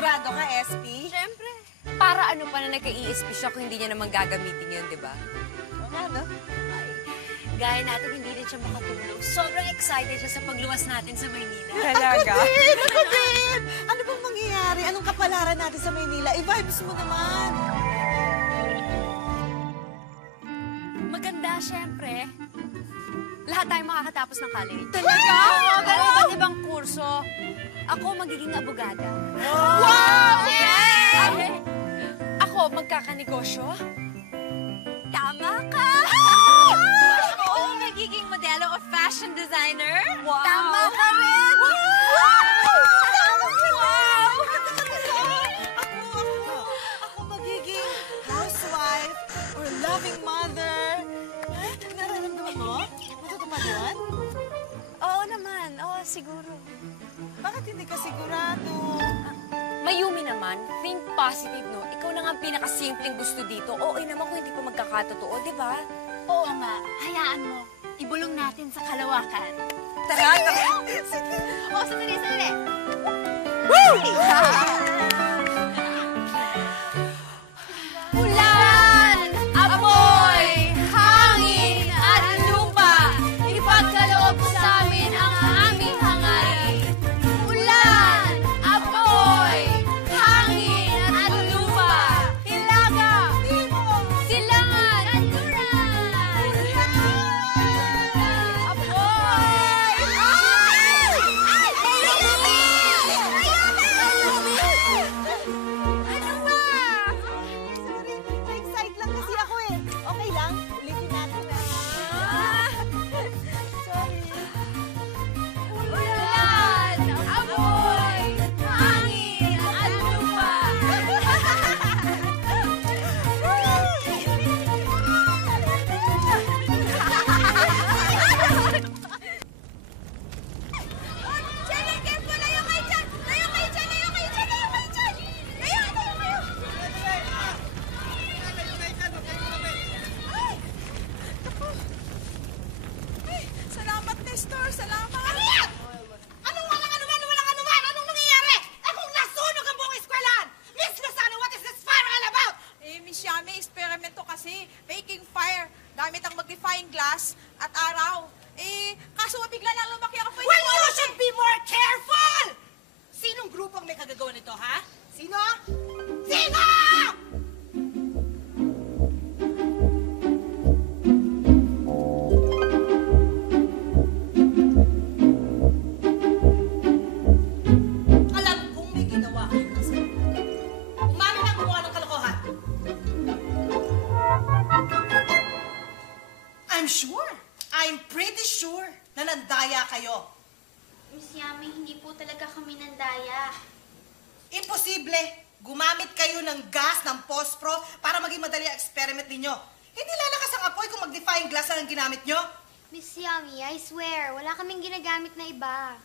Sigurado ka, SP? Siyempre. Para ano pa na nagka-ESP siya kung hindi niya naman gagamitin yun, di ba? Oo nga, no? Gaya natin, hindi rin siya makatulog. Sobrang excited siya sa pagluwas natin sa Maynila. Talaga? Ako din! Ano bang mangyayari? Anong kapalaran natin sa Maynila? I-vibes mo naman! Maganda, syempre. Lahat tayo makakatapos ng college. Talaga? Oo, pero iba't ibang kurso. Ako magiging abogada. Wow! Yay! Ako, magkakanegosyo? Tama ka! Ako magiging modelo o fashion designer. Wow! Tama ka rin! Wow! Ako magiging housewife or loving mother. Ay, nararamdaman mo? Matutupad yun? Oo naman. Oo, siguro. Bakit hindi ka sigurado? Mayumi naman, think positive, no? Ikaw lang ang pinakasimpleng gusto dito. Oo, naman kung hindi pa magkakatotoo, di ba? Oo nga. Hayaan mo. Ibulong natin sa kalawakan. Tara, tara! Oo, sandali. Ulan, apoy, hangin, at lupa, ipagkaloob sa amin ang aming hangarin. Ulan, apoy, hangin, at lupa, hilaga, silangan, kanluran, apoy, Ano ba? Sorry, na-excite lang kasi ako eh. Okay lang, ulitin natin Sorry. ulan, apoy, hangin, at lupa. Salamat, Nestor. Salamat. Ano yan? Anong walang anuman? Anong nangyayari? Eh kung nasunog ang buong eskwelahan! Miss Lozano, what is this fire all about? Miss Yami, eksperimento kasi. Baking fire. Gamit ang magnifying glass at araw. Kaso bigla lang lumaki ako pa. Well, you should be more careful! Sinong grupong may kagagawa nito, ha? Sino? Sino? Alam kong may ginawa kayo ng sarili. Umamin ang gumawa ng kalokohan. I'm pretty sure na nandaya kayo. Miss Yami, hindi po talaga kami nandaya. Imposible. Gumamit kayo ng gas, ng pospro, para maging madali ang experiment ninyo. Hindi lalakas ang apoy kung mag-defying glass lang ang ginamit nyo. Miss Yami, I swear, wala kaming ginagamit na iba.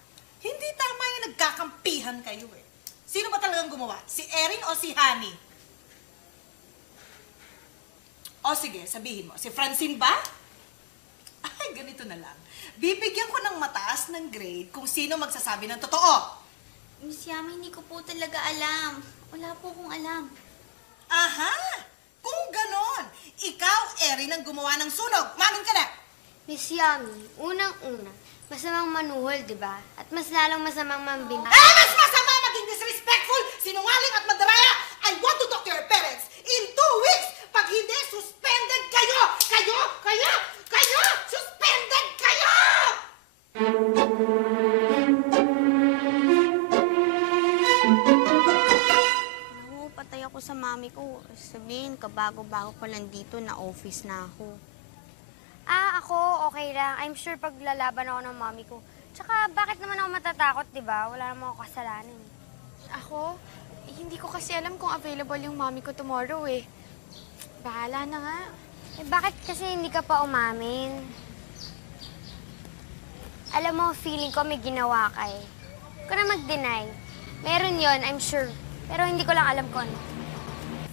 Hindi tama yung nagkakampihan kayo eh. Sino ba talagang gumawa? Si Erin o si Honey? O sige, sabihin mo, si Francine ba? Ay, ganito na lang. Bibigyan ko ng mataas ng grade kung sino magsasabi ng totoo. Miss Yami, hindi ko po talaga alam. Wala po akong alam. Aha! Kung ganon, ikaw, Erin, ang gumawa ng sunog. Mamin ka na! Miss Yami, unang-una, masamang manuhol, di ba? At mas lalong masamang mambinta. Mas masama maging disrespectful, sinungaling at madaraya! I want to talk to your parents! In 2 weeks, pag hindi, suspended kayo! Kayo! Suspended kayo! Patay ako sa mami ko. Sabihin, kabago-bago ko lang dito na office na ako. Ako, okay lang. I'm sure paglalaban ako ng mami ko. Tsaka, bakit naman ako matatakot, di ba? Wala naman ako kasalanan. Ako, hindi ko kasi alam kung available yung mami ko tomorrow eh. Bahala na nga. Bakit kasi hindi ka pa umamin? Alam mo, feeling ko may ginawa ka eh. Huwag ka na mag-deny. Meron yon, I'm sure. Pero hindi ko lang alam kung ano.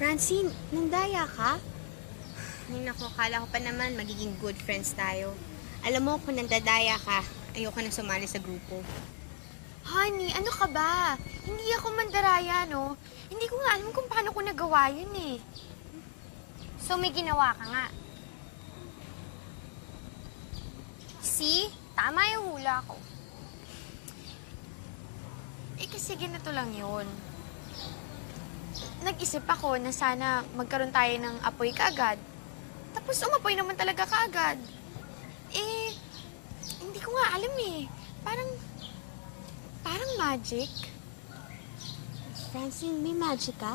Francine, nandaya ka? Ay, naku, akala ko pa naman magiging good friends tayo. Alam mo, kung nandadaya ka, ayoko na sumali sa grupo. Honey, ano ka ba? Hindi ako mandaraya, no? Hindi ko nga alam kung paano ko nagawa yun eh. So may ginawa ka nga. See? Tama yung hula ko. Eh kasi ganito lang yun. Nag-isip ako na sana magkaroon tayo ng apoy kaagad. Tapos umapoy naman talaga kaagad. Eh, hindi ko nga alam eh. Parang magic. Francine, may magic ka?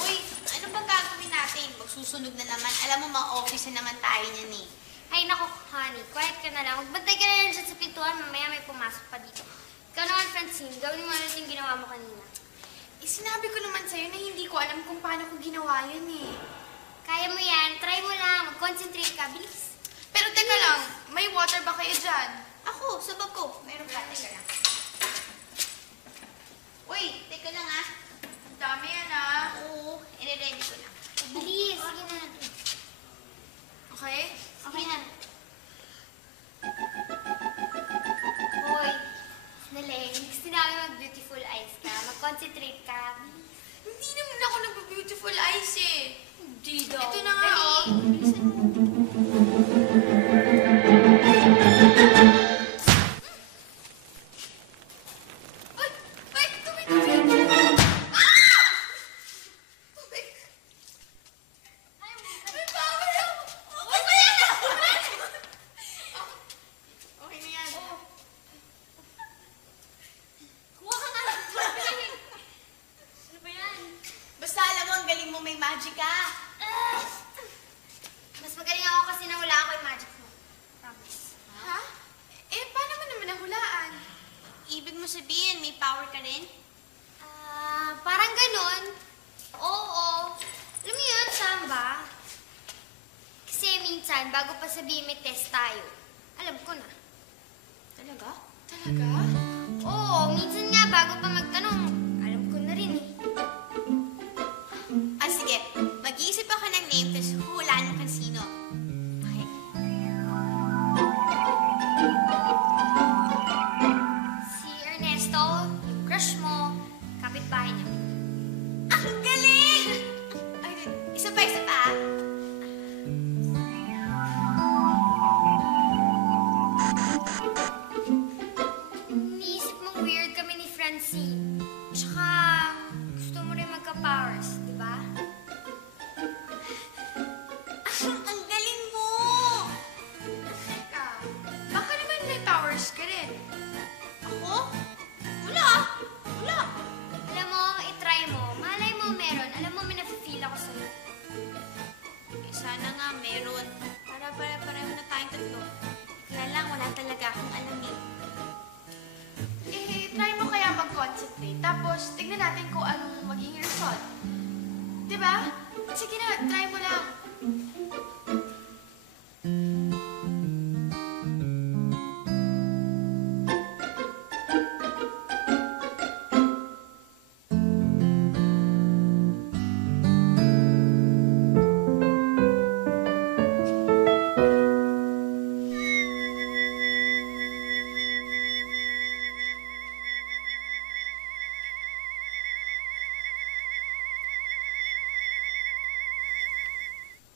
Uy, ano bang gagawin natin? Magsusunog na naman. Alam mo, ma-office na naman tayo niyan eh. Ay, naku, honey, quiet ka na lang. Magbantay ka na lang dyan sa pintuan. Mamaya may pumasok pa dito. Ikaw naman, Francine, gawin mo ulit yung ginawa mo kanina. Eh, sinabi ko naman sa'yo na hindi ko alam kung paano ko ginawa yun eh. Kaya mo yan. Try mo lang. Mag-concentrate ka. Bilis. Pero teka lang, may water ba kayo dyan? Ako, sa bag ko. Meron pa. Teka lang. Uy, teka lang ah. Ang dami yan ah. Oo, i-ready ko na. Bilis. Sige na. Okay? Okay na. Hoy, dali. Gusto namin mag-beautiful eyes ka. Mag-concentrate ka. Hindi naman ako nag-beautiful eyes eh. Hindi daw. Ito na nga oh. Bilisan mo. Ay! Ay! Tubig! May power ako! Okay na yan! Okay na yan. Kuha ka nga. Ano ba yan? Basta alam mo, ang galing mo may magic ka. Mas magaling ako kasi nawala ako yung magic mo. Promise. Ha? Eh, paano mo naman nahulaan? Ibig mo sabihin, may power ka rin? Parang ganun. Oo. Alam mo yun, Samba? Kasi minsan, bago pa sabihin may test tayo, alam ko na. Talaga? Talaga? Oo, minsan nga, bago pa magtanong, alam ko na rin eh. Ah, sige. Mag-iisip ako ng name, tapos huhulaan mo kung sino. Okay. Si Ernesto, yung crush mo, kapitbahay niya. Ang galing! Ay, isa pa, isa pa. Iniisip mong weird kami ni Francine. Tsaka, gusto mo rin magka-powers, di ba? Ang galing mo! Teka, baka naman may powers ka rin. Ako? Wala. Wala. Alam mo, itry mo. Malay mo meron. Alam mo, may nafe-feel ako sa'yo. Eh, sana nga meron. Para pareho na tayong tatlo. Kaya lang, wala talaga akong alam eh. Eh, try mo kaya mag-concentrate. Tapos, tignan natin kung anong magiging result. Diba? Sige na, try mo lang.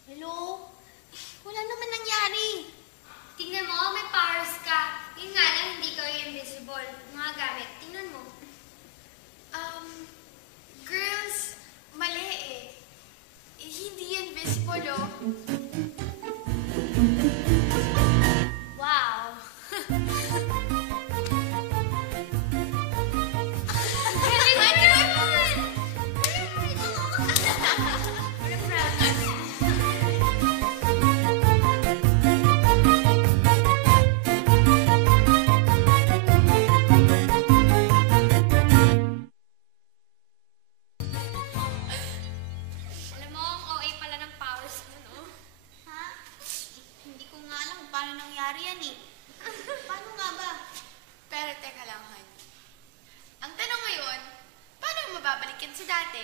Hello? Wala naman nangyari. Tingnan mo, may powers ka. Yun nga lang, hindi ka invisible. Mga gamit, tingnan mo. Girls, mali eh. Hindi yan visible oh. Wow! Galing mo naman! Alam mo, ang OA pala ng powers mo, no? Ha? Hindi ko nga alam kung paano nangyari yan eh. Paano nga ba? Pero teka lang, honey. Ang tanong ngayon, paano mo mababalik yan sa dati?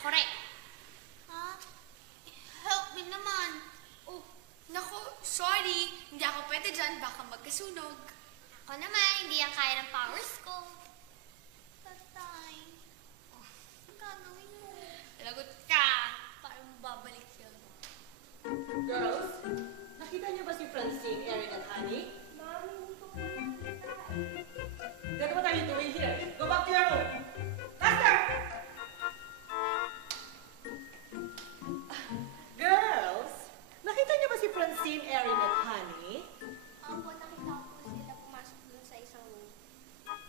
Correct. Ha? Help me naman. Oh, nako, sorry. Hindi ako pwede dyan. Baka magkasunog. Ako naman, hindi yan kaya ng powers ko. Tatay. Oh, ang gagawin mo? Lagot ka. Parang babalik yun. Girls, nakita niyo ba si Francine, Erin, and Honey? Then what are you doing here? Go back to your room. Faster! Girls, nakita niyo ba si Francine, Erin, and Honey? Opo, nakita ko po sila pumasok dun sa isang room.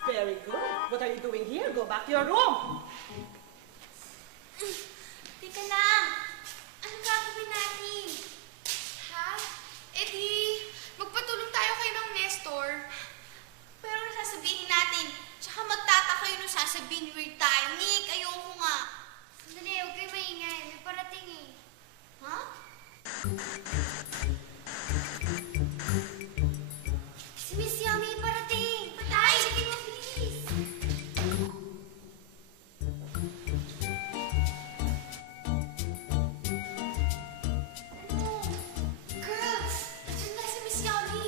Very good. What are you doing here? Go back to your room. Teka lang. Anong gagawin natin? Ha? Eh di, magpatulong tayo kay Mang Nestor. Pero ano sasabihin natin? Tsaka magtataka yun nung sasabihin weird tayo. Nick, ayoko nga. Sandali, huwag kayo maingay. May parating eh. Ha? Si Miss Yummy parating. Patay! Sige mo, please. Girls, nandiyan na si Miss Yummy.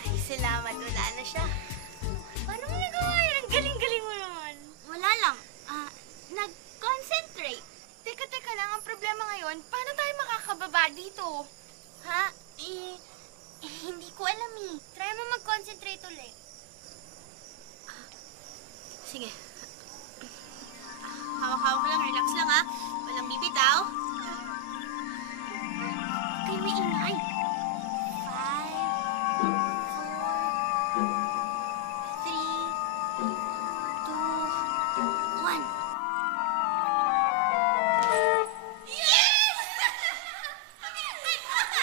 Ay, salamat. Wala na siya. Paano mo nagawa yun? Ang galing-galing mo naman. Wala lang. Nag-concentrate. Teka lang, ang problema ngayon, paano tayo makakababa dito? Ha? Hindi ko alam eh. Try mo mag-concentrate ulit. Sige. Hawak-hawak lang. Relax lang ha. Walang bibitaw. Kayo may ingay. 5, 4, 3, 2, 1.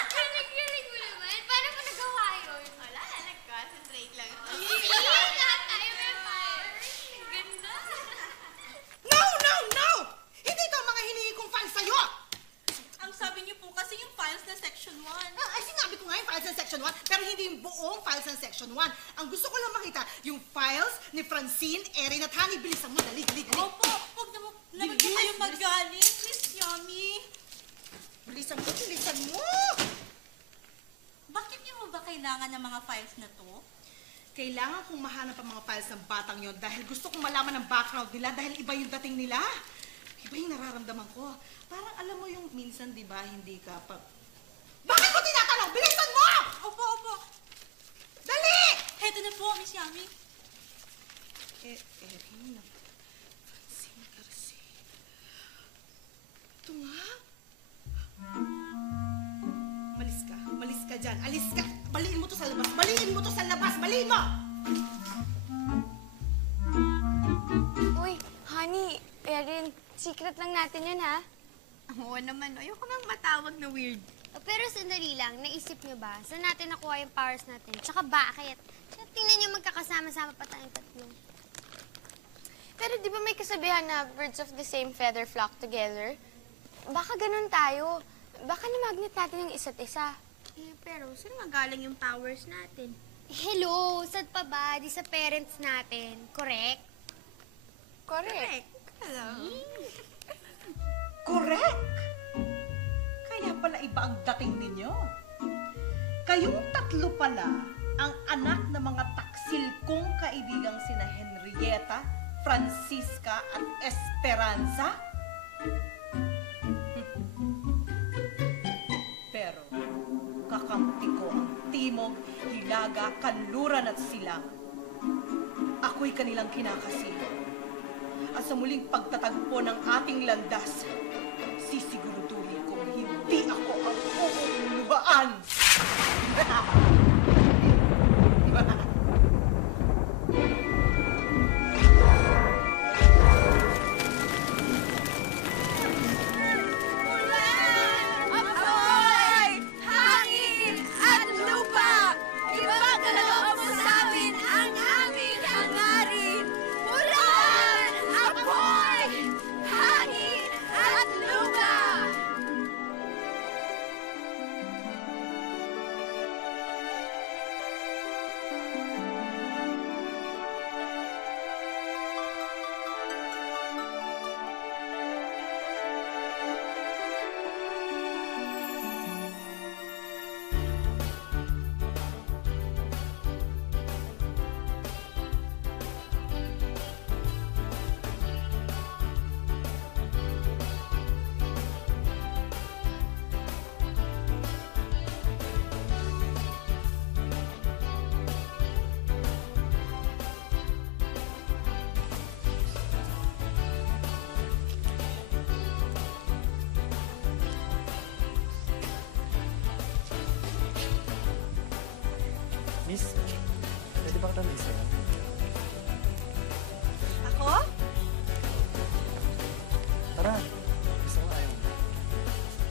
Galing-galing mo naman. Paano mo nagawa yun? Wala na. Nag-concentrate lang. See? Lahat tayo may powers. Ang ganda. No, no, no! Hindi ito ang mga hinihingi kong files sa'yo! Ang sabi niyo po kasi yung files na section 1. Ay, sinabi ko nga yung files ng section 1, pero hindi yung buong files ng section 1. Ang gusto ko lang makita, yung files ni Francine, Erin, at Honey. Bilisan mo, dali, dali, dali. Opo, huwag naman po kayo magalit, Miss Yummy. Bilisan mo, bilisan mo! Bakit niyo ba kailangan ng mga files na to? Kailangan kong mahanap ang mga files ng batang yon dahil gusto kong malaman ang background nila dahil iba yung dating nila. Iba yung nararamdaman ko. Parang alam mo yung minsan, di ba, hindi ka pa... Bakit mo tinatanong? Bilisan mo! Opo, opo. Dali! Heto na po, Miss Yummy. Erin, Francine Garcia. Ito nga. Malis ka dyan. Alis ka. Baliin mo to sa labas. Baliin mo to sa labas. Baliin mo! Uy, honey, Erin, secret lang natin yun, ha? Oo naman. Ayoko nang matawag na weird. Pero sandali lang, naisip niyo ba? Saan natin nakuha yung powers natin? Tsaka bakit? Tsaka tingnan niyo magkakasama-sama pa tayong tatlo. Pero di ba may kasabihan na birds of the same feather flock together? Baka ganun tayo. Baka ni-magnet natin yung isa't isa. Pero saan nga galing yung powers natin? Hello, saan pa ba? Di sa parents natin, correct? Correct. Correct! Kaya pala iba ang dating ninyo. Kayong tatlo pala ang anak ng mga taksil kong kaibigang sina Henrietta, Francisca at Esperanza. Pero kakampi ko ang Timog, Hilaga, Kanluran at Silang. Ako'y kanilang kinakasilo. At sa muling pagtatagpo ng ating landas, sisiguraduhin kong hindi ako ang uunlubaan. Wala Matamis na yan. Ako? Tara, gusto mo ayaw.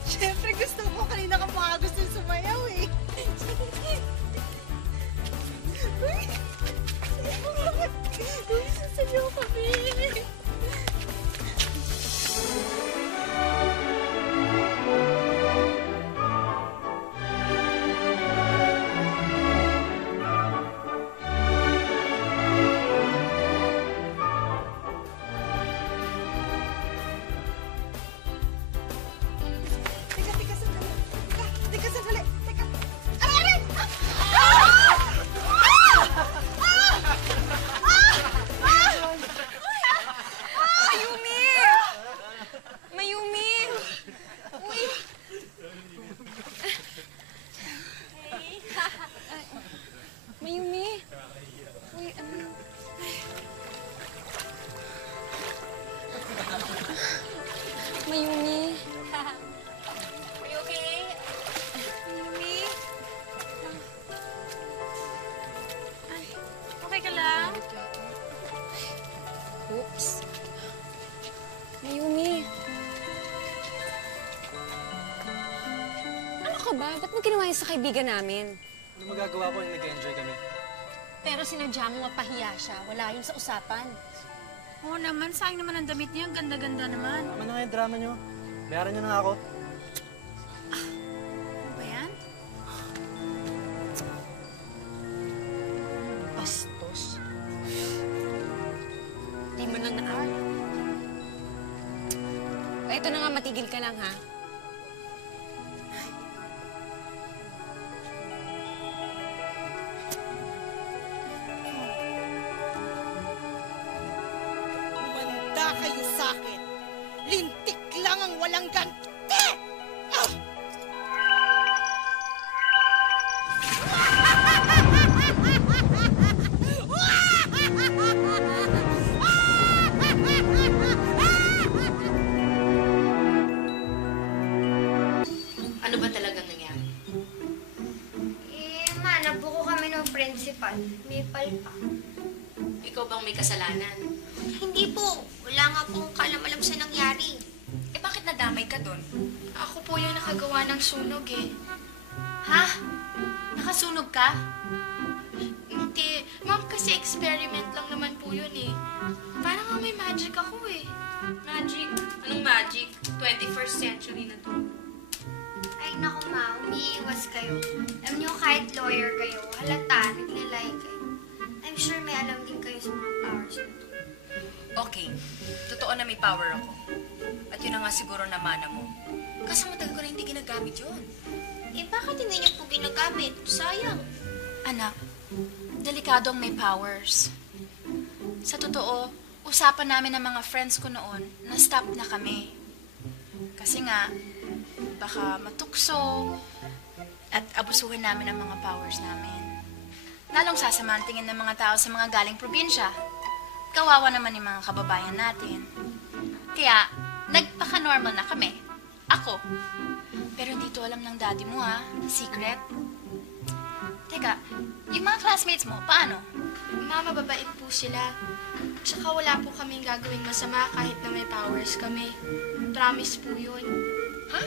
Siyempre gusto mo. Kanina ka pa gusto sumayaw eh. Uy! Uy, sasayaw kami. Teka, sandali. Teka. Aray! Mayumi! Mayumi! Uy! Mayumi! Uy, ano? Mayumi! Are you okay? Mayumi! Okay ka lang? Oops. Mayumi. Ano ka ba? Ba't mo ginawa yun sa kaibigan namin? Ano magagawa ko yung nag-enjoy kami? Pero sinadya mo mapahiya siya. Wala yun sa usapan. Oo naman, sayang naman ang damit niya. Ang ganda-ganda naman. Tama na nga yung drama nyo. Bayaran nyo na nga ako. Ano ba yan? Bastos. Di mo lang naaral. Ito na nga, matigil ka lang, ha? Manda kayo sa akin. Lintik lang ang walang ganti! Ah! Ano ba talagang nangyari? Ma, nabuko kami ng principal. May palpa. Ikaw bang may kasalanan? Hindi po. Wala nga pong kalam-alam sa nangyari. Eh bakit nadamay ka doon? Ako po yung nakagawa ng sunog eh. Ha? Nakasunog ka? Hindi. Ma'am, kasi experiment lang naman po yun eh. Parang nga may magic ako eh. Magic? Anong magic? 21st century na to. Ay, naku ma, umiiwas kayo. Alam niyo, kahit lawyer kayo, halata, naglalay kayo. I'm sure may alam din kayo sa mga powers na to. Okay. Totoo na may power ako. At yun na nga siguro na mana mo. Kasi matagal ko na hindi ginagamit yun. Eh, bakit hindi niyo po ginagamit? Sayang. Anak, delikado ang may powers. Sa totoo, usapan namin ng mga friends ko noon na stop na kami. Kasi nga, baka matukso at abusuhin namin ang mga powers namin. Lalong sasama ang tingin ng mga tao sa mga galing probinsya. Kawawa naman yung mga kababayan natin. Kaya, nagpaka-normal na kami. Ako. Pero hindi to alam ng daddy mo, ha? Secret. Teka, yung mga classmates mo, paano? Mama, mababait po sila. Tsaka wala po kaming gagawing masama kahit na may powers kami. Promise po yun. Ha?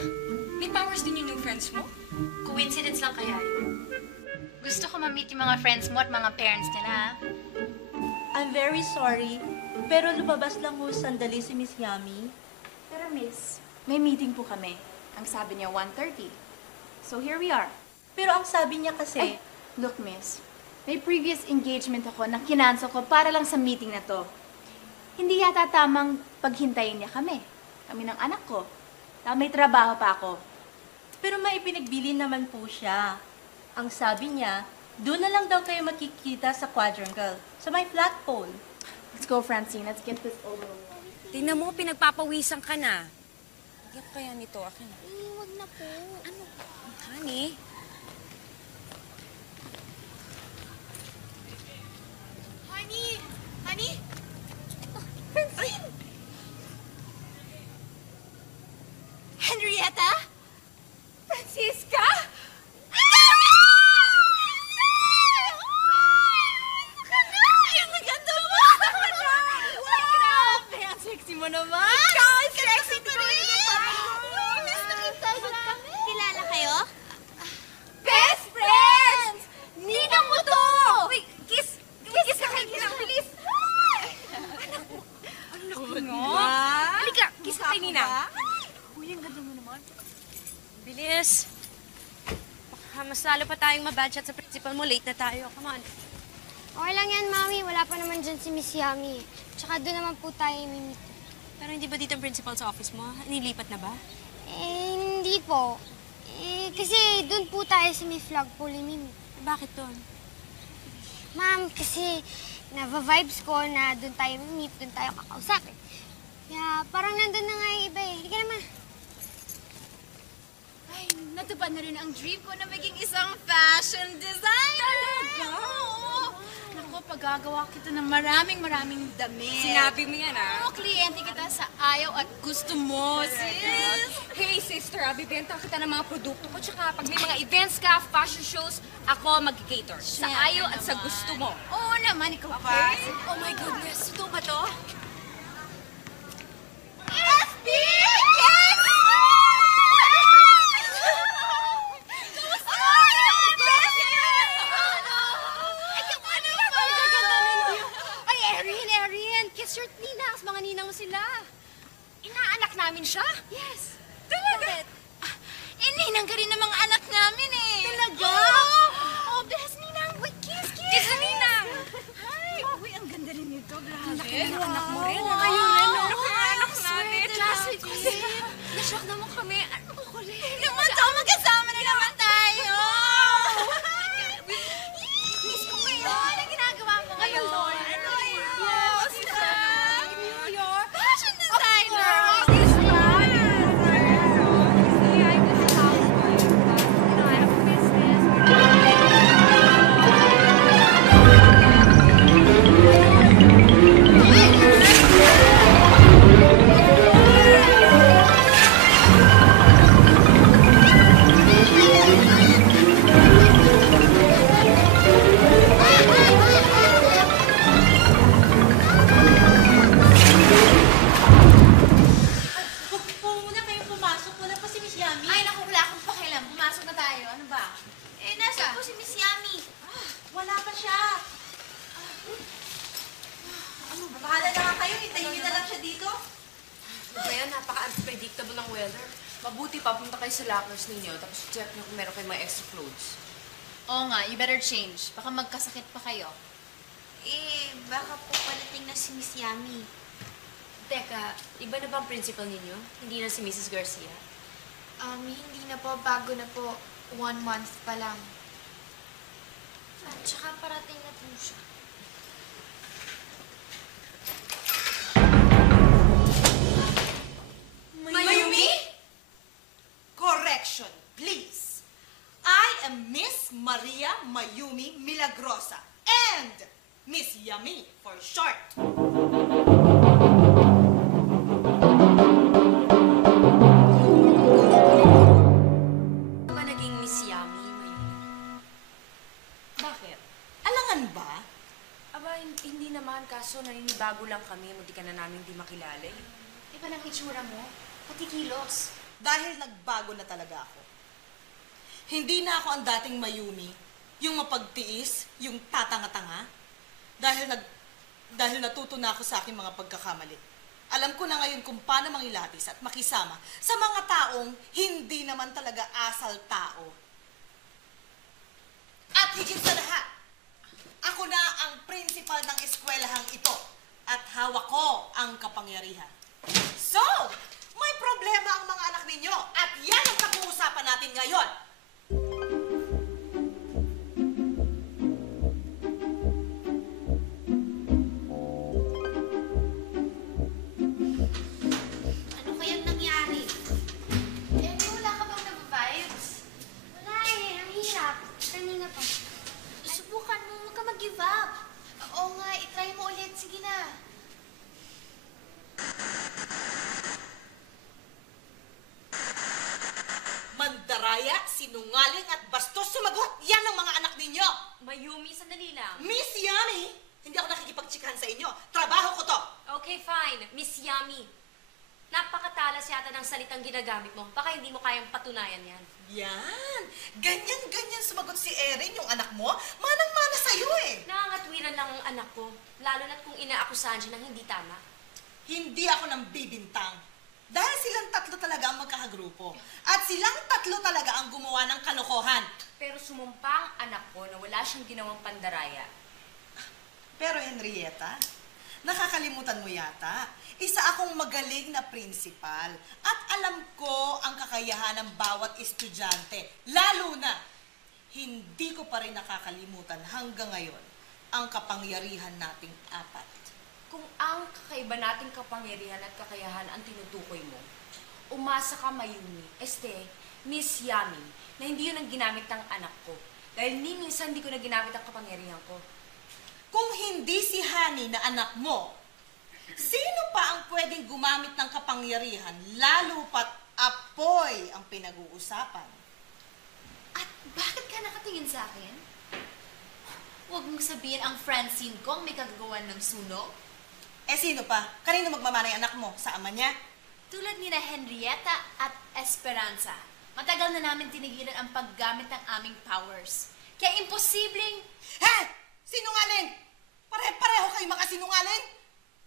May powers din yung new friends mo? Coincidence lang kaya yun? Gusto ko ma-meet yung mga friends mo at mga parents nila, ha? I'm very sorry, pero lumabas lang ho sandali si Miss Yami. Pero miss, may meeting po kami. Ang sabi niya 1:30. So here we are. Pero ang sabi niya kasi... Ay, look miss, may previous engagement ako na kinansel ko para lang sa meeting na to. Hindi yata tamang paghintayin niya kami. Kami ng anak ko. May trabaho pa ako. Pero may pinagbilin naman po siya. Ang sabi niya, doon na lang daw kayo makikita sa quadrangle, sa may flagpole. Let's go, Francine. Let's get this over with. Tingnan mo, pinagpapawisan ka na. Iyak kaya nito, akin. Wag na po. Ano? Honey? Honey! Honey! Francine! Henrietta? Francisca? Bilis. Baka mas lalo pa tayong mabadshot sa principal mo. Late na tayo. Come on. Okay lang yan, Mami. Wala pa naman dyan si Miss Yami. Tsaka doon naman po tayo mimit. Pero hindi ba dito ang principal sa office mo? Nilipat na ba? Hindi po. Kasi doon po tayo sa may flagpole mimit. Bakit doon? Ma'am, kasi nava-vibes ko na doon tayo mimit, doon tayo kakausapin. Kaya parang nandun na nga yung iba eh. Hindi ka naman. Ay, natupad na rin ang dream ko na maging isang fashion designer. Oo. Naku, paggagawa kita ng maraming damit. Sinabi mo yan, ah. Oo, kliyente kita sa ayaw at gusto mo, sis. Hey, sister, bibenta kita ng mga produkto ko. Tsaka pag may mga events ka, fashion shows, ako mag-cater. Sa ayaw at sa gusto mo. Oo naman, ikaw pa. Oh my goodness, ito ba to? FB! Yes! Kiss your ninangs, mga ninang mo sila. Inaanak namin siya? Yes. Talaga? Ninang ka rin ng mga anak namin eh. Talaga? Oh, bless ninang. Wait, kiss. Kiss na ninang. Hi. Uy, ang ganda rin nito. Grabe. Laki ng anak mo rin. Wow. Ayun rin, no? Anak namin. Classic. Nashock naman kami. Ano ko rin? Naman to, magkasama na naman tayo. Kiss ko kayo. Ano ginagawa mo ngayon? Ano yun? New York. Fashion designer. Huwag po muna kayong pumasok. Wala pa si Miss Yami. Ay, naku, wala akong pakialam. Pumasok na tayo. Ano ba? Nasa po si Miss Yami. Wala pa siya. Bahala na nga kayo. Hintayin niyo na lang siya dito. Kaya napaka-unpredictable ng weather. Mabuti pa, punta kayo sa lockers ninyo, tapos check nyo kung meron kayong mga extra clothes. Oo nga, you better change. Baka magkasakit pa kayo. Baka po palating na si Miss Yami. Teka, iba na ba ang principal ninyo? Hindi na si Mrs. Garcia? Hindi na po. Bago na po. 1 month pa lang. At tsaka parating na po siya. Mayumi? Correction, please. I am Miss Maria Mayumi Milagrosa and Miss Yami for short. Ano ba naging Miss Yami? Bakit? Alangan ba? Aba, hindi naman. Kaso naninibago lang kami. Hindi ka na namin di makilala eh. Iba lang itsura mo. Pati kilos. Dahil nagbago na talaga ako. Hindi na ako ang dating Mayumi, yung mapagtiis, yung tatanga-tanga. Dahil natuto na ako sa aking mga pagkakamali. Alam ko na ngayon kung paano mangilatis at makisama sa mga taong hindi naman talaga asal tao. At higit sa lahat, ako na ang principal ng eskwelahang ito at hawak ko ang kapangyarihan. So, may problema ang mga anak ninyo at yan ang pag-uusapan natin ngayon. Ano kayang nangyari? Wala ka bang nababibes? Wala eh. Ang hirap. Kanina pa. Subukan mo. Huwag ka mag-give up. Oo nga, itry mo ulit. Sige na. Mandaraya, sinungaling at bastos sumagot. Yan ang mga anak ninyo. Mayumi, sandali lang. Miss Yami, hindi ako nakikipagtsikahan sa inyo. Trabaho ko to. Okay, fine. Miss Yami. Napakatalas yata ng salitang ginagamit mo. Baka hindi mo kayang patunayan yan. Yan. Ganyan-ganyan sumagot si Erin, yung anak mo. Manang-mana sa'yo eh. Nangangatwiran lang ang anak ko. Lalo na't kung inaakusahan siya ng hindi tama. Hindi ako nang bibintang. Dahil silang tatlo talaga ang magkakagrupo. At silang tatlo talaga ang gumawa ng kalokohan. Pero sumumpa ang anak ko na wala siyang ginawang pandaraya. Pero Henrietta, nakakalimutan mo yata, isa akong magaling na principal at alam ko ang kakayahan ng bawat estudyante. Lalo na, hindi ko pa rin nakakalimutan hanggang ngayon ang kapangyarihan nating apat. Kung ang kakaiba nating kapangyarihan at kakayahan ang tinutukoy mo, umasa ka, Mayumi, Miss Yami, na hindi yun ang ginamit ng anak ko. Dahil ni minsan hindi ko na ginamit ang kapangyarihan ko. Kung hindi si Honey na anak mo, sino pa ang pwedeng gumamit ng kapangyarihan, lalo pat apoy ang pinag-uusapan? At bakit ka nakatingin sa akin? Huwag mong sabihin ang Francine ko ang may kagagawan ng sunog. Sino pa? Kanino magmamanay anak mo? Sa ama niya? Tulad ni na Henrietta at Esperanza. Matagal na namin tinigilan ang paggamit ng aming powers. Kaya imposibleng... Sinungaling! Pare-pareho kayo mga sinungaling!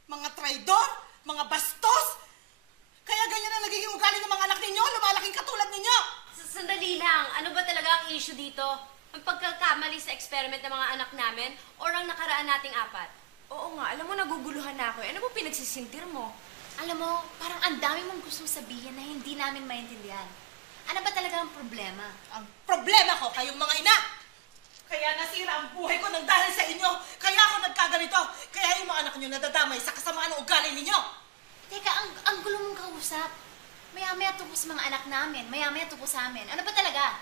Mga traidor! Mga bastos! Kaya ganyan ang nagiging ugali ng mga anak ninyo, lumalaking katulad ninyo! Sandali lang, ano ba talaga ang issue dito? Ang pagkakamali sa experiment ng mga anak namin o ang nakaraan nating apat? Oo nga, alam mo, naguguluhan na ako. Ano ba pinagsisintir mo? Alam mo, parang ang dami mong gustong sabihin na hindi namin maintindihan. Ano ba talaga ang problema? Ang problema ko, kayong mga ina! Kaya nasira ang buhay ko nang dahil sa inyo. Kaya ako nagkaganito. Kaya yung mga anak nyo nadadamay sa kasamaan ng ugali ninyo. Teka, ang gulo mong kausap. Maya-maya tupo sa mga anak namin. Maya-maya tupo sa amin. Ano ba talaga?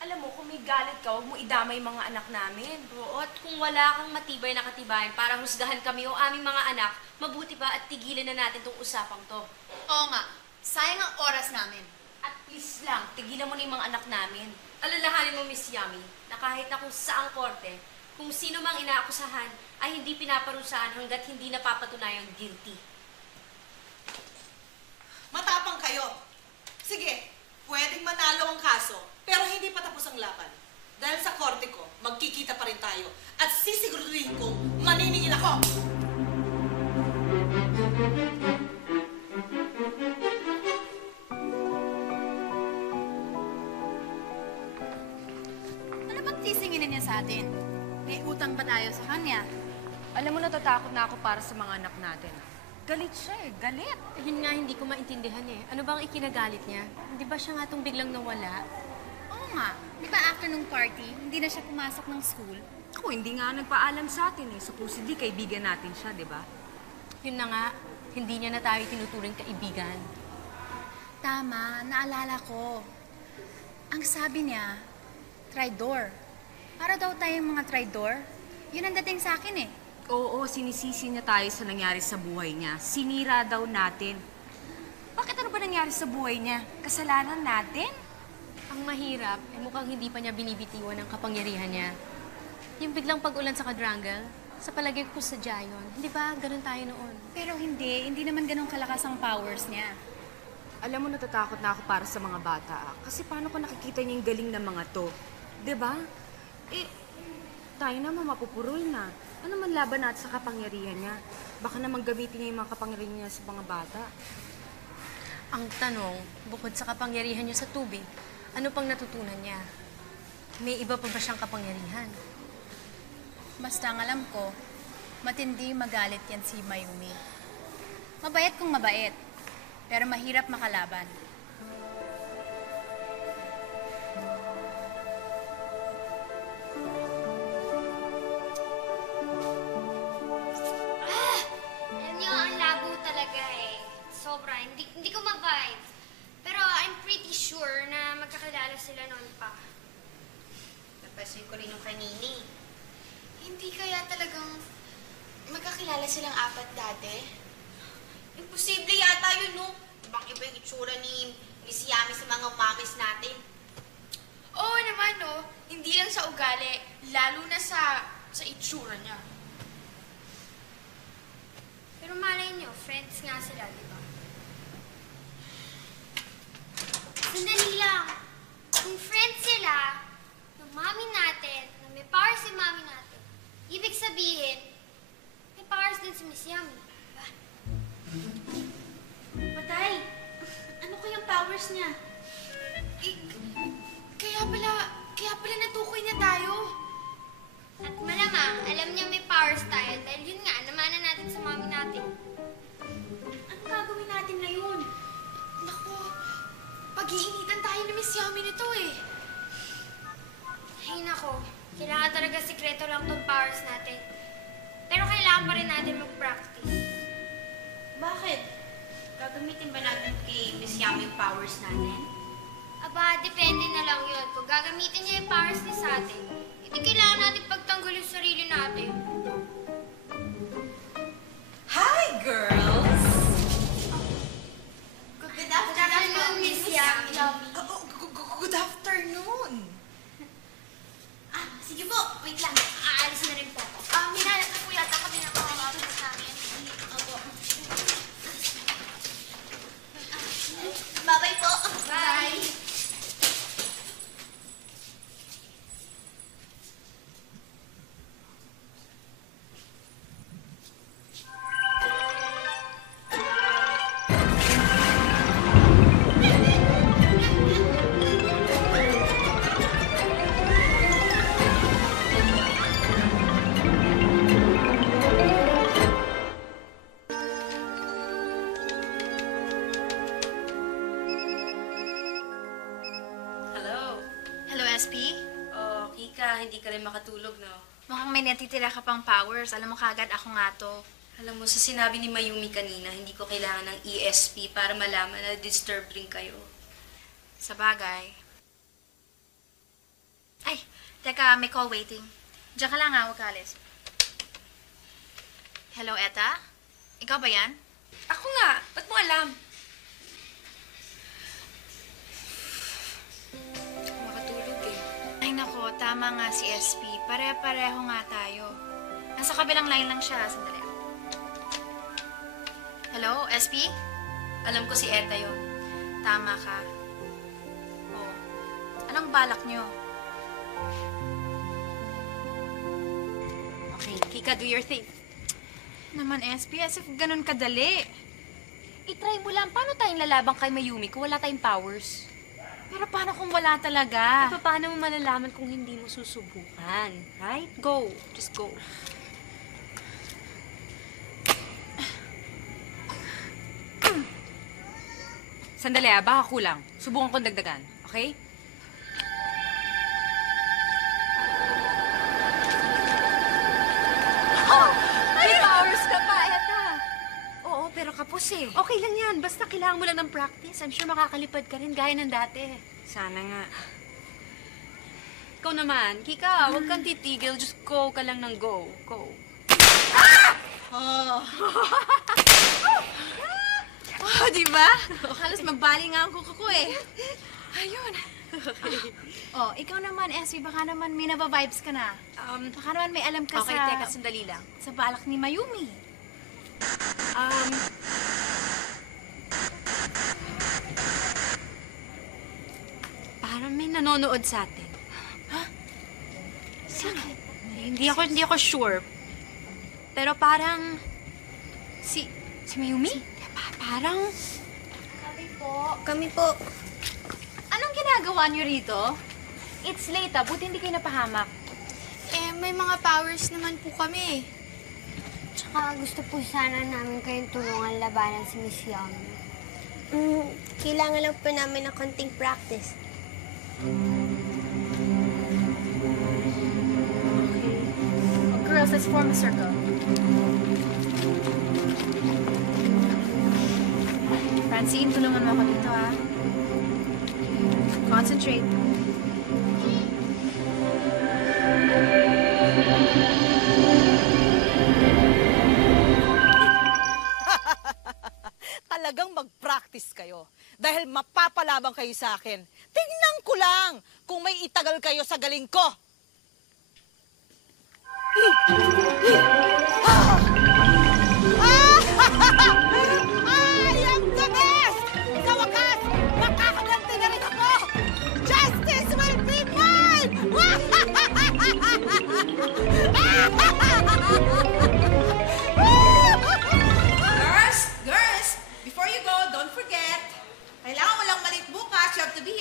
Alam mo, kung may galit ka, huwag mo idamay mga anak namin. Oo, at kung wala kang matibay na katibayan para husgahan kami o aming mga anak, mabuti pa at tigilan na natin tong usapang to. Oo nga. Sayang ang oras namin. At please lang, tigilan mo na yung mga anak namin. Alalahanin mo, Miss Yami, na kahit na kung saang korte, kung sino mang inaakusahan ay hindi pinaparusahan hanggat hindi napapatunayang guilty. Matapang kayo. Sige, pwedeng manalo ang kaso, pero hindi pa tapos ang laban. Dahil sa korte ko, magkikita pa rin tayo. At sisiguraduhin kong maniningil ako. Ano bang sisinginin niya sa atin? May utang ba tayo sa kanya? Alam mo, natatakot na ako para sa mga anak natin. Galit siya galit. Yun nga hindi ko maintindihan Ano bang ikinagalit niya? Hindi ba siya nga itong biglang nawala? Oo nga. Di ba after nung party, hindi na siya pumasok ng school? Ako, hindi nga nagpaalam sa atin Supposedly, kaibigan natin siya, di ba? Yun na nga, hindi niya na tayo tinuturing kaibigan. Tama, naalala ko. Ang sabi niya, traidor. Para daw tayong mga traidor. Yun ang dating sa akin Oo, sinisisi niya tayo sa nangyari sa buhay niya. Sinira daw natin. Bakit ano ba nangyari sa buhay niya? Kasalanan natin? Ang mahirap, mukhang hindi pa niya binibitiwan ang kapangyarihan niya. Yung biglang pag-ulan sa quadrangle, sa palagay ko sadya yun. Hindi ba, ganun tayo noon? Pero hindi naman ganun kalakas ang powers niya. Alam mo, natatakot na ako para sa mga bata. Kasi paano ko nakikita niya yung galing ng mga to? Diba? Tayo naman mapupurol na. Ano man laban natin sa kapangyarihan niya? Baka naman gamitin niya yung mga kapangyarihan niya sa mga bata. Ang tanong, bukod sa kapangyarihan niya sa tubig, ano pang natutunan niya? May iba pa ba siyang kapangyarihan? Basta ang alam ko, matindi magalit yan si Mayumi. Mabait kung mabait, pero mahirap makalaban. Alam niyo, ang labo talaga Sobra, hindi ko ma-vibe. Pero I'm pretty sure na magkakilala sila noon pa. Napansin ko rin yung kanini. Hindi kaya talagang magkakilala silang apat dati? Imposible yata yun, no? Ibang iba yung itsura ni Miss Yami sa mga mamis natin. Oo naman, no? Hindi lang sa ugali, lalo na sa itsura niya. Pero malay niyo, friends nga sila, di ba? Sandali lang. Kung friends sila, ng mami natin, na may powers si mami natin, ibig sabihin, may powers din si Miss Yami. Diba? Patay! Ano kayang powers niya? Eh, kaya pala natukoy na tayo. At malamang, alam niya may powers tayo dahil yun nga, namana natin sa mami natin. Anong gagawin natin na yun? Naku, pag-iinitan tayo ni Miss Yami nito eh. Ay nako, kailangan talaga sikreto lang tong powers natin. Pero kailangan pa rin natin mag-practice. Bakit? Gagamitin ba natin kay Miss Yami yung powers natin? Aba, depende na lang yun. Kung gagamitin niya yung powers niya sa atin, hindi kailangan natin pagtanggol yung sarili natin. Hi, girls! Good afternoon, Miss Yami. Good afternoon! Sige po, wait lang. Aalis na rin po ako. Minanap na po yata kami ng mga kapatid namin. Opo. Bye-bye po. Bye. Hello, SP? Oh, Kika, hindi ka rin makatulog, no? Mukhang may natitira ka pang powers. Alam mo kagad, ako nga to. Alam mo, sa sinabi ni Mayumi kanina, hindi ko kailangan ng ESP para malaman na disturb rin kayo. Sa bagay. Ay, teka, may call waiting. Diyan ka lang ha, huwag ka alis. Hello, Eta? Ikaw ba yan? Ako nga. Ba't mo alam? Makatulog eh. Ay nako, tama nga si SP. Pare-pareho nga tayo. Nasa kabilang line lang siya. Sandali. Hello, SP? Alam ko si Eta yun. Tama ka. Oh. Anong balak nyo? Okay, Kika, do your thing. Naman, SP, as if ganun kadali. I-try mo lang. Paano tayong lalabang kay Mayumi kung wala tayong powers? Pero paano kung wala talaga? Paano mo malalaman kung hindi mo susubukan? Right? Go. Just go. Sandali baka kulang. Subukan kong dagdagan. Okay? Oh! May powers ka pa, Eta! Oo, pero kapos eh. Okay lang yan. Basta kailangan mo lang ng practice. I'm sure makakalipad ka rin gaya ng dati. Sana nga. Ikaw naman, Kika, huwag kang titigil. Just go ka lang ng go. Go. Oh, diba? Halos magbali nga ang kuko ko eh. Ayun. Oh, ikaw naman, SP, baka naman may nababibes ka na. Baka naman may alam ka Okay, sa... teka, sandali lang. Sa balak ni Mayumi. Parang may nanonood sa atin. Ha? Sino? Hindi ako sure. Pero parang... Si Mayumi? Parang... Kami po. Anong ginagawa niyo rito? It's late buti hindi kayo napahamak. Eh, may mga powers naman po kami. Tsaka gusto po sana namin kayong tulungan labanan si Miss Yami. Kailangan lang po namin ng konting practice. Oh, girls, let's form a circle. Francine, tulungan mo ako dito, ha? Concentrate. Talagang mag-practice kayo. Dahil mapapalabang kayo sa akin. Tingnan ko lang kung may itagal kayo sa galing ko. I am the best! Sa wakas, makakaganti na rin ako! Justice will be mine! Girls, before you go,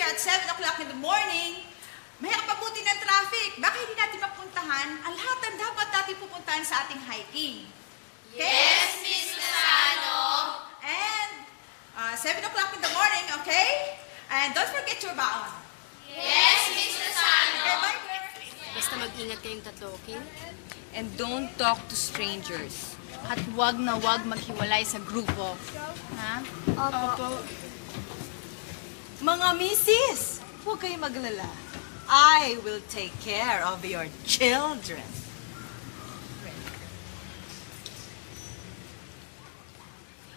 at 7 o'clock in the morning, may kapabuti ng traffic. Baka hindi natin mapuntahan ang lahat ng dapat natin pupuntahan sa ating hiking. Okay? Yes, Miss Lozano. And 7 o'clock in the morning, okay? And don't forget your baon. Yes, Miss Lozano. Okay, bye, girls. Basta mag-ingat kayong tatlo, okay? And don't talk to strangers. At wag na wag maghiwalay sa grupo. Ha? Opo. Mga misis, huwag kayong maglala. I will take care of your children.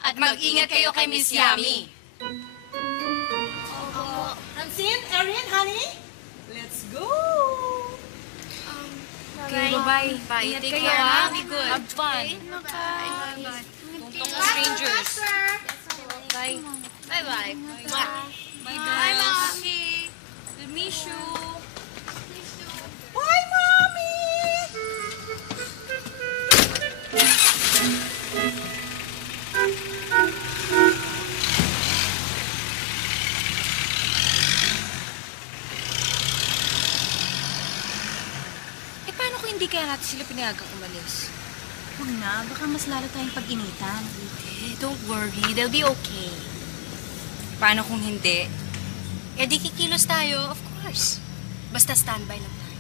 At mag-ingat kayo kay Miss Yami. Francine, Erin, honey, let's go! Okay, bye-bye. Bye. Ingat kayo, ha? Be good. Have fun. Bye-bye. Don't talk to strangers. Bye. Bye-bye. Bye, girls. We'll miss you. Bye, Mommy! Eh, paano kung hindi kaya natin sila pinayagang umalis? Huwag na, baka mas lalo tayong pag-initan. Eh, don't worry. They'll be okay. Paano kung hindi? Eh, di kikilos tayo, of course. Basta standby lang tayo.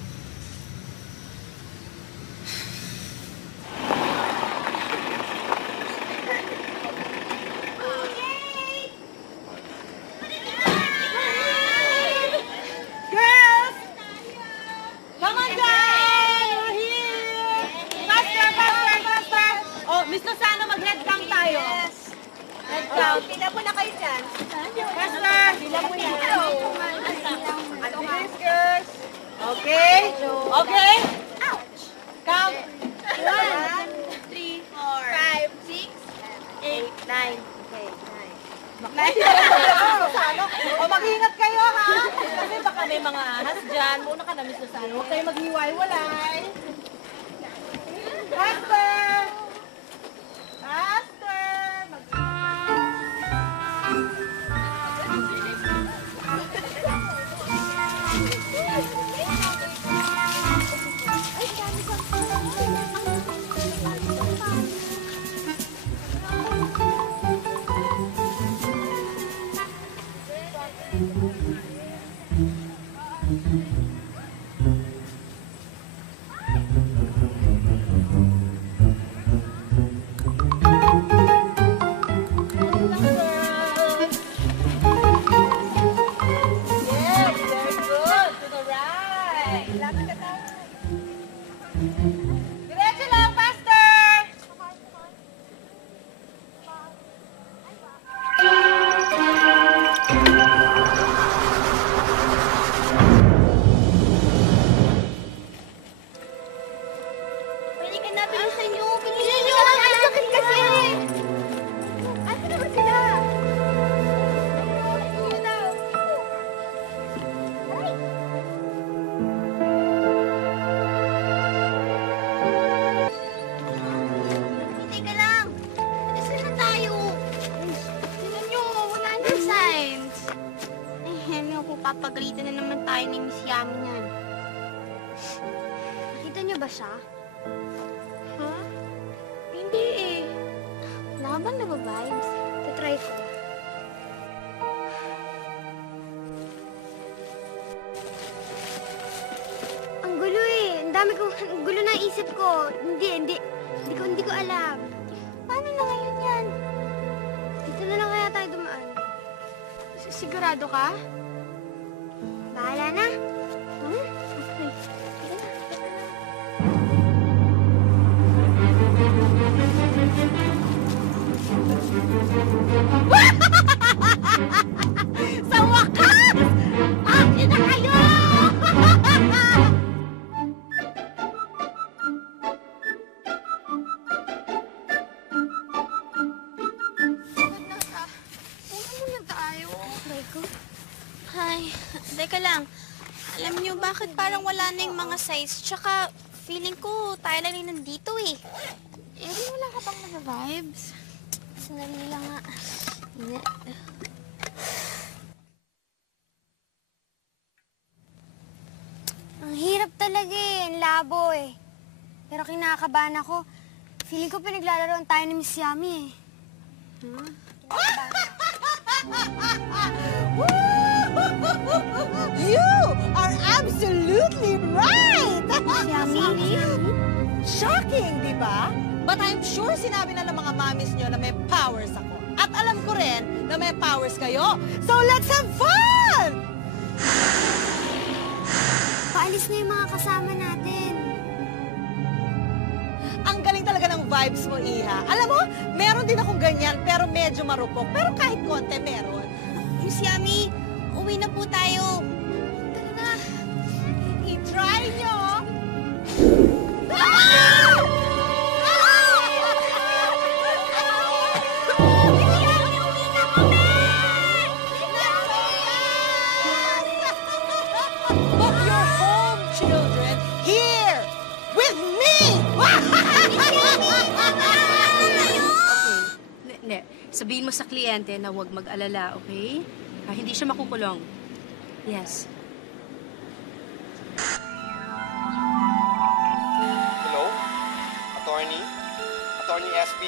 Girls! Come on down! We're here! Faster, faster, faster! Oh, Miss Lozano, mag-head count tayo. Yes. Head count. Pila mo na kayo dyan. Faster! Pila mo na. Please, girls. Okay? Okay? Count. 1, 3, 4, 5, 6, 8, 9. Okay, 9. O, mag-ingat kayo, ha? Kasi baka may mga ahas dyan. Muna ka na, Miss Lozano. Huwag kayo maghiwalay-walay. Faster! Faster! Yes, very good. To the right. Lapit ka tayo. Diretso lang, faster! Pwede ka na, bilisan nyo. Bilisan nyo. Ang sakit kasi. Ano naman sila? Teka lang. Nasaan na tayo? Tingnan nyo, wala nang signs. Eh, papagalitan na naman tayo ni Miss Yami niyan. Nakita niyo ba siya? Ha? Hindi eh. Wala ka bang nababibes? Tatry ko. Ang gulo eh. Ang gulo na isip ko. Hindi ko alam. Paano na ngayon yan? Dito na lang kaya tayo dumaan. Sigurado ka? Bahala na. Hmm? Okay. Sa wakas! Akin na kayo! Muna tayo. Ay, teka lang. Alam niyo, bakit parang wala na yung mga size? Tsaka, feeling ko, tayo lang rin nandito eh. Wala ka bang nag-vibes? Sandali lang nga. malabo eh. Pero kinakabahan ako. Feeling ko pinaglalaroan tayo ni Miss Yummy eh. You are absolutely right! Yummy? Shocking, di ba? But I'm sure sinabi na ng mga mommies nyo na may powers ako. At alam ko rin na may powers kayo. So let's have fun! Paalis na yung mga kasama natin. Ang galing talaga ng vibes mo, Iha. Alam mo, meron din akong ganyan, pero medyo marupok. Pero kahit konti, meron. Miss Yummy, uwi na po tayo. Tara na. I-try nyo. But you're home, children. Here, with me. Ne, sabihin mo sa kliyente na huwag mag-alala, okay? Hindi siya makukulong. Yes. Hello? Attorney? Attorney SB?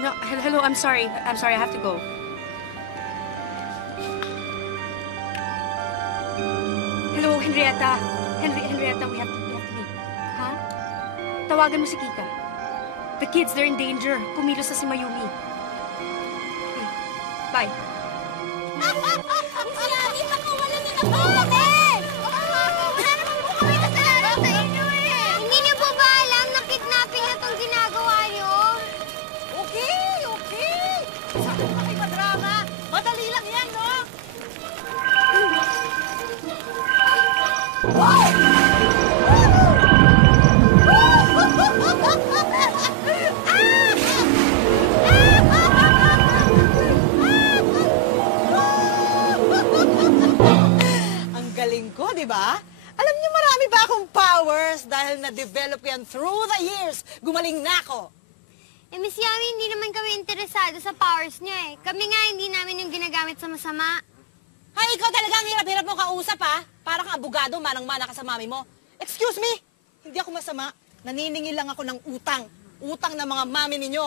No, hello, I'm sorry. I'm sorry, I have to go. Hello, Henrietta. Henrietta, we have to leave. Ha? Tawagan mo si Kika. The kids, they're in danger. Kumilos na si Mayumi. Okay. Bye. Miss Yummy, pakawalan niyo na po kami! Wala naman po kami kasalanan sa inyo eh! Hindi niyo po ba alam na kidnapping na itong ginagawa niyo? Okay. Saan ka kay madrama? Madali lang yan, no? Ang galing ko, di ba? Alam niyo, marami ba akong powers dahil na-develop yan through the years. Gumaling na ako. Eh, Miss Yummy, hindi naman kami interesado sa powers niya eh. Kami nga hindi namin yung ginagamit sa masama. Hay, ikaw talaga ang hirap-hirap mo kausap, ha? Parang kang abogado, manang-mana ka sa mami mo. Excuse me, hindi ako masama. Naniningil lang ako ng utang. Utang ng mga mami ninyo.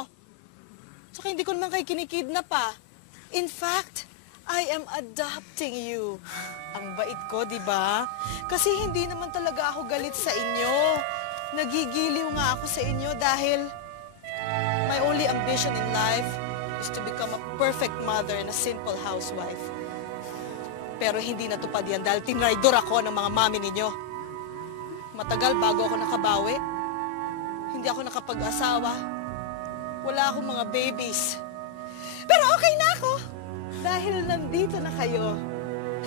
Tsaka hindi ko naman kayo kinikidnap, pa. In fact, I am adopting you. Ang bait ko, di ba? Kasi hindi naman talaga ako galit sa inyo. Nagigiliw nga ako sa inyo dahil my only ambition in life is to become a perfect mother and a simple housewife. Pero hindi natupad yan dahil tinraidor ako ng mga mami ninyo. Matagal bago ako nakabawi. Hindi ako nakapag-asawa. Wala akong mga babies. Pero okay na ako. Dahil nandito na kayo.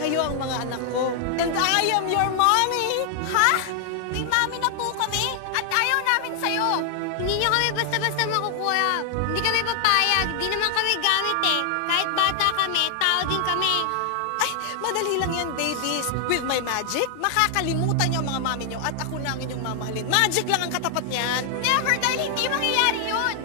Kayo ang mga anak ko. And I am your mommy! Ha? May mami na po kami at ayaw namin sa'yo. Hindi niyo kami basta-basta makukuha. Hindi kami papayag. Di naman kami gamit eh. Kahit bata kami, tao din kami. Ay, madali lang yan, babies. With my magic, makakalimutan niyo ang mga mami niyo at ako na ang inyong mamahalin. Magic lang ang katapat niyan. Never, dahil hindi mangyayari yun.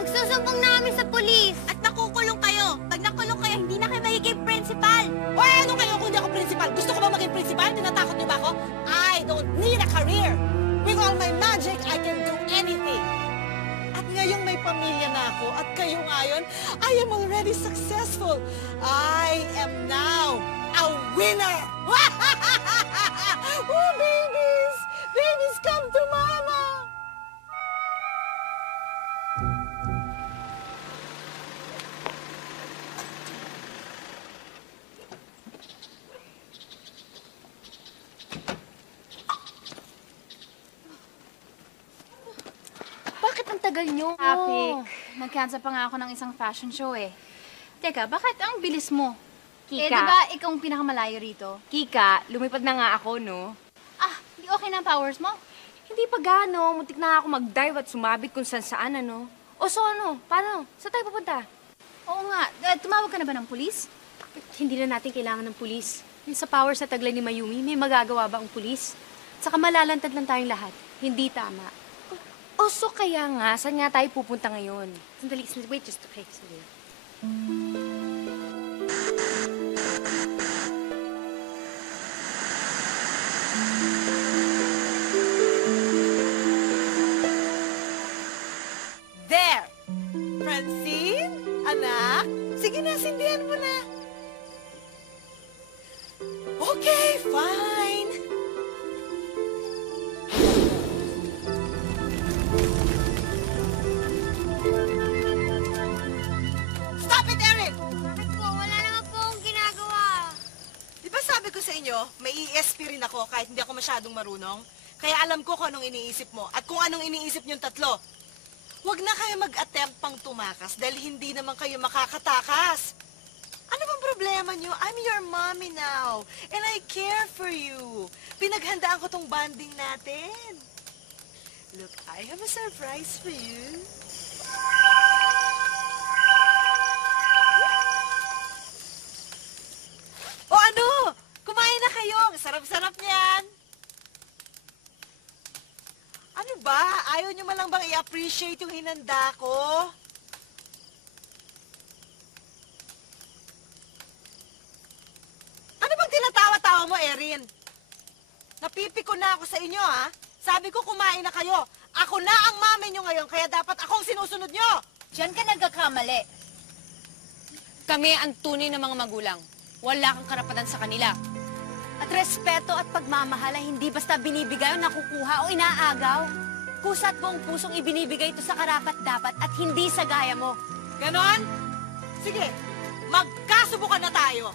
Magsusumbong na kami sa polis. At nakukulong kayo. Pag nakulong kayo, hindi na kayo magiging principal. O ano kayo kung hindi ako principal? Gusto ko ba maging principal? Tinatakot niyo ba ako? I don't need a career. With all my magic, I can do anything. At ngayong may pamilya na ako at kayo ngayon, I am already successful. I am now a winner. Oh, babies! Babies, come to mama! Bakit ang tagal nyo? Traffic. Nag-cancel pa nga ako ng isang fashion show eh. Teka, bakit ang bilis mo? Kika. Eh, di ba ikaw ang pinakamalayo rito? Kika, lumipad na nga ako, no? Ah, di okay na ang powers mo? Hindi pa gano. Muntik na ako mag-dive at sumabit kung saan-saan, ano? O so ano? Paano? Saan tayo pupunta? Oo nga. Tumawag ka na ba ng pulis? Hindi na natin kailangan ng pulis. Yung sa powers na taglay ni Mayumi, may magagawa ba ang pulis? Saka malalantad lang tayong lahat. Hindi tama. O so kaya nga, saan nga tayo pupunta ngayon? Sandali, wait, just okay. Sandali. Okay, fine. Stop it, Erin! Bakit po? Wala naman po akong ginagawa. Di ba sabi ko sa inyo, may ESP rin ako kahit hindi ako masyadong marunong? Kaya alam ko kung anong iniisip mo at kung anong iniisip niyong tatlo. Huwag na kayo mag-attempt pang tumakas dahil hindi naman kayo makakatakas. Ano bang problema niyo? I'm your mommy now and I care for you. Pinaghandaan ko tong bonding natin. Look, I have a surprise for you. O ano? Kumain na kayo. Sarap-sarap niyan. Ano ba? Ayaw niyo man lang bang i-appreciate yung hinanda ko? Ano bang tinatawa-tawa mo, Erin? Napipiko na ako sa inyo, ha? Sabi ko kumain na kayo. Ako na ang mami niyo ngayon, kaya dapat akong sinusunod niyo. Diyan ka nagkakamali. Kami ang tunay ng mga magulang. Wala kang karapatan sa kanila. At respeto at pagmamahal ay hindi basta binibigay o nakukuha o inaagaw. Kusa at buong pusong ibinibigay ito sa karapat-dapat at hindi sa gaya mo. Ganon? Sige, magkasubukan na tayo.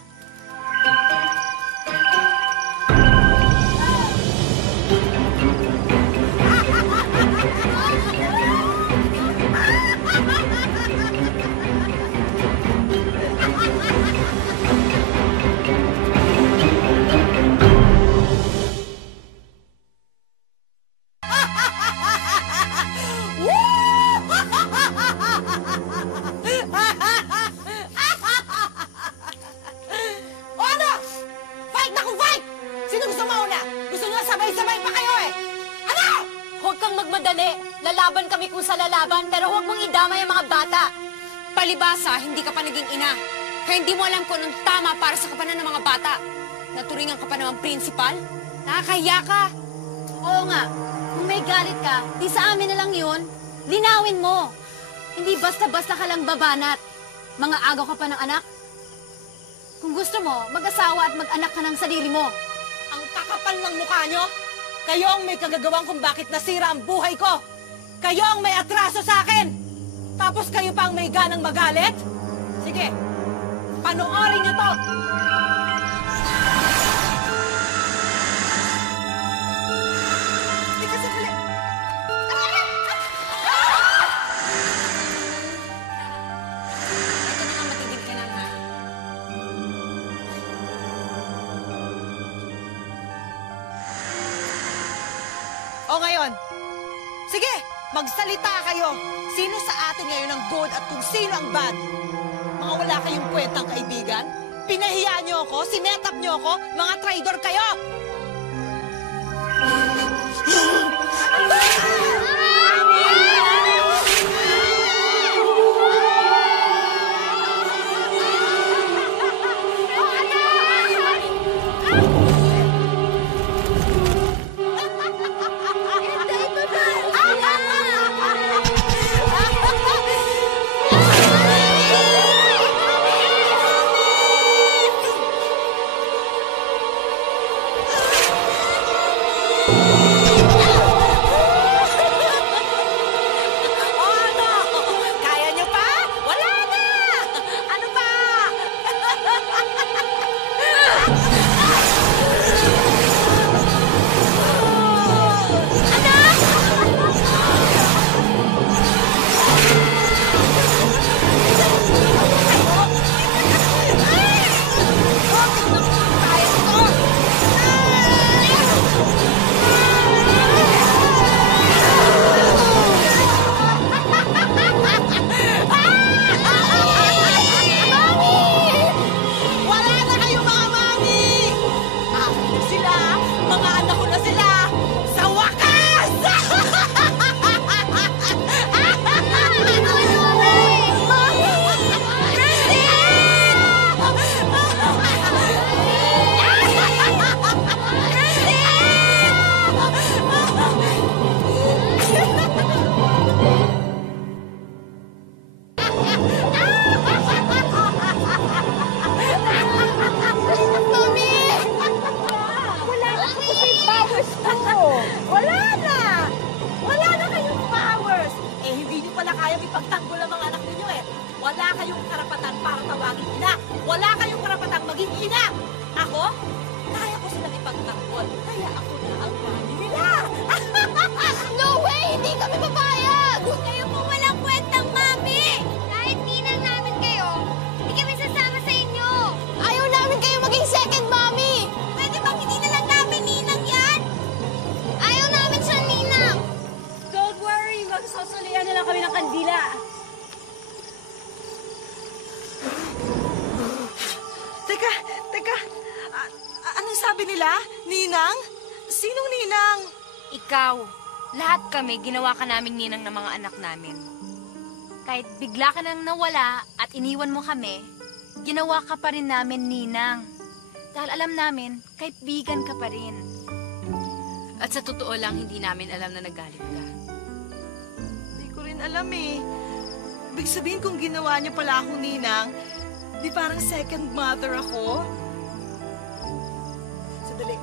O ano? Fight na kung fight! Sino gusto mauna? Gusto nyo sabay-sabay pa kayo eh! Ano? Huwag kang magmadali. Lalaban kami kung sa lalaban, pero huwag mong idamay ang mga bata. Palibasa, hindi ka pa naging ina. Kaya hindi mo alam kung anong tama para sa kapanan ng mga bata. Naturingan ka pa namang principal? Nakakahiya ka. Oo nga. Kung may galit ka, di sa amin na lang yun. Linawin mo. Hindi basta-basta ka lang babanat. Mga agaw ka pa ng anak. Kung gusto mo, mag-asawa at mag-anak ka ng sarili mo. Ang kakapal ng mukha nyo? Kayo ang may kagagawang kung bakit nasira ang buhay ko. Kayo ang may atraso sa akin. Tapos kayo pa ang may ganang magalit? Sige, panoorin nyo to. Tika, sandali. Ito na nga, matigil ka lang, ha? O ngayon, sige, magsalita kayo. Sino sa atin ngayon ang good at kung sino ang bad? Mga wala kayong kwentang kaibigan? Pinahiya niyo ako? Sinetap niyo ako? Mga traidor kayo! makipagtanggol. Kaya ako na ang mami nila. No way! Hindi kami papayag! Kayo po walang kwentang mami! Kahit ninang namin kayo, hindi kami sasama sa inyo! Ayaw namin kayo maging second mommy! Pwede bang hindi na lang namin ninang yan? Ayaw namin siya ninang! Don't worry, magsusulian na lang kami ng kandila. Teka. Anong sabi nila? Ninang? Sinong ninang? Ikaw. Lahat kami, ginawa ka naming ninang ng mga anak namin. Kahit bigla ka nang nawala at iniwan mo kami, ginawa ka pa rin namin ninang. Dahil alam namin, kaibigan ka pa rin. At sa totoo lang, hindi namin alam na nagalit ka. Hindi ko rin alam eh. Ibig sabihin kung ginawa niyo pala akong ninang, di parang second mother ako? Sadali.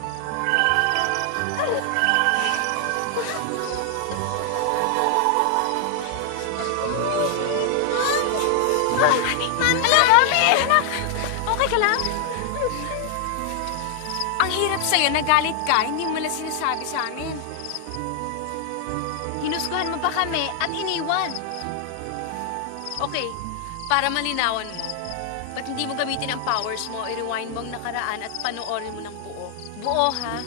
Mami! Anak! Okay ka lang? Ang hirap sa'yo, nagalit ka, hindi mo lang sinasabi sa amin. Hinusgahan mo ba kami at iniwan? Okay, para malinawan mo, ba't hindi mo gamitin ang powers mo, i-rewind mo ang nakaraan at panoorin mo ng buo? Buo, ha?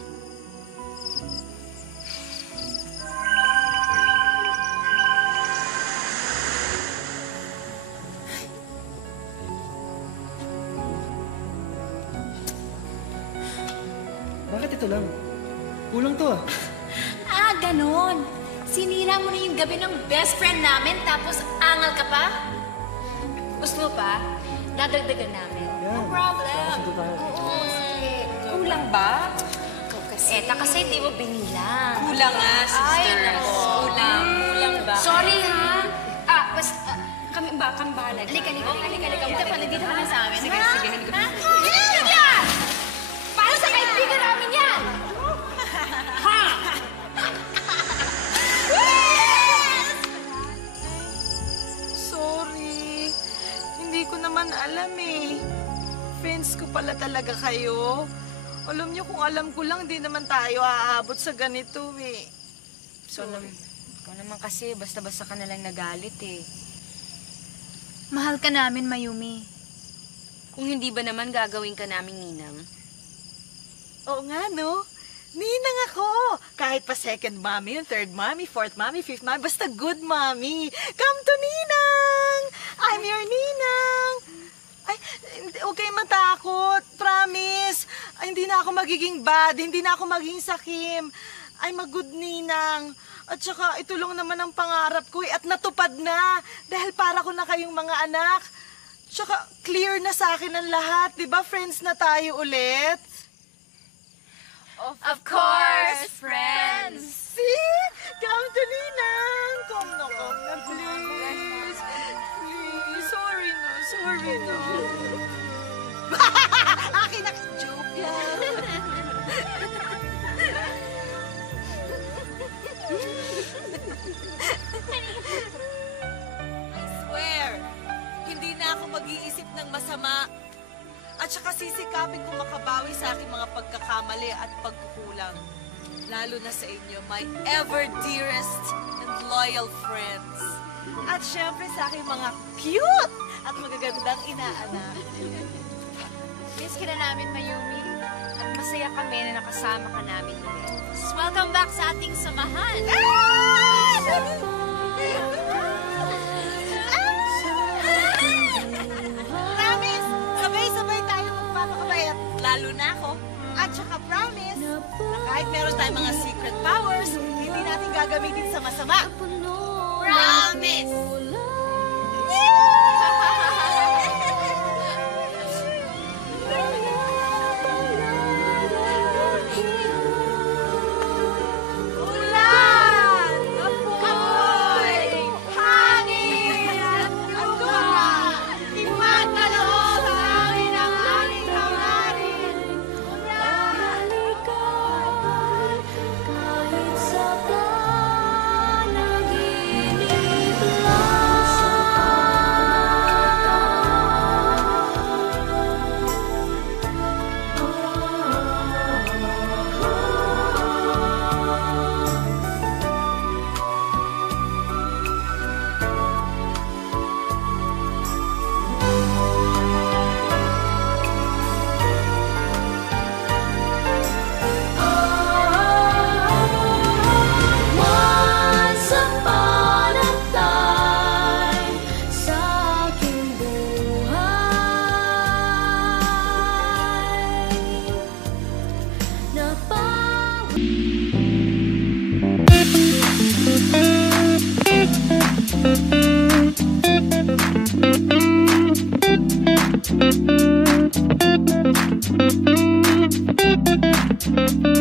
Bakit ito lang? Kulang to ah. Ah, ganon. Sinira mo na yung gabi ng best friend namin tapos angal ka pa? Gusto mo pa? Dadagdagan namin. No problem. Ito tayo. Oo, sige. Kulang ba? Ikaw kasi. Eta kasi di mo binilang. Kulang nga, sister. Kulang ba? Sorry, ha? Kami bahala. Halika. Dito pa lang sa amin. Sige. Hindi yan! Para sa kaibigan namin yan! Ha? Sorry. Hindi ko naman alam eh. Friends ko pala talaga kayo. Alam niyo kung alam ko lang, di naman tayo aabot sa ganito eh. Ikaw naman kasi, basta-basta ka nalang nagalit eh. Mahal ka namin, Mayumi. Kung hindi ba naman gagawin ka naming ninang? Oo nga, no? Ninang ako. Kahit pa second mommy, yung third mommy, fourth mommy, fifth mommy, basta good mommy. Come to Ninang! I'm your Ninang! Ay, huwag kayong matakot. Promise. Ay, hindi na ako magiging bad. Hindi na ako magiging sakim. I'm a good Ninang. At saka, ito lang naman ang pangarap ko at natupad na. Dahil para ko na kayong mga anak. Tsaka, clear na sa akin ang lahat. Diba, friends na tayo ulit? Of course, friends! See? Come to Ninang! Come na, please. Please, sorry na. Akin na, joke lang. I swear, hindi na ako mag-iisip ng masama. At saka sisikapin kong makabawi sa aking mga pagkakamali at pagkukulang. Lalo na sa inyo, my ever dearest and loyal friends. At syempre sa aking mga cute at magagandang inaanak. Miss ka na namin, Mayumi. At masaya kami na nakasama ka namin ulit. Welcome back sa ating samahan! Promise, sabay-sabay tayo magpapakabayat. Lalo na ako. At saka promise, na kahit meron tayong mga secret powers, hindi natin gagamitin sa masama. Promise! Ulan! Apoy! Hangin! At lupa! Imataloob sa amin ang aming hangarin! Kahit sa panaginip lang. Thank you.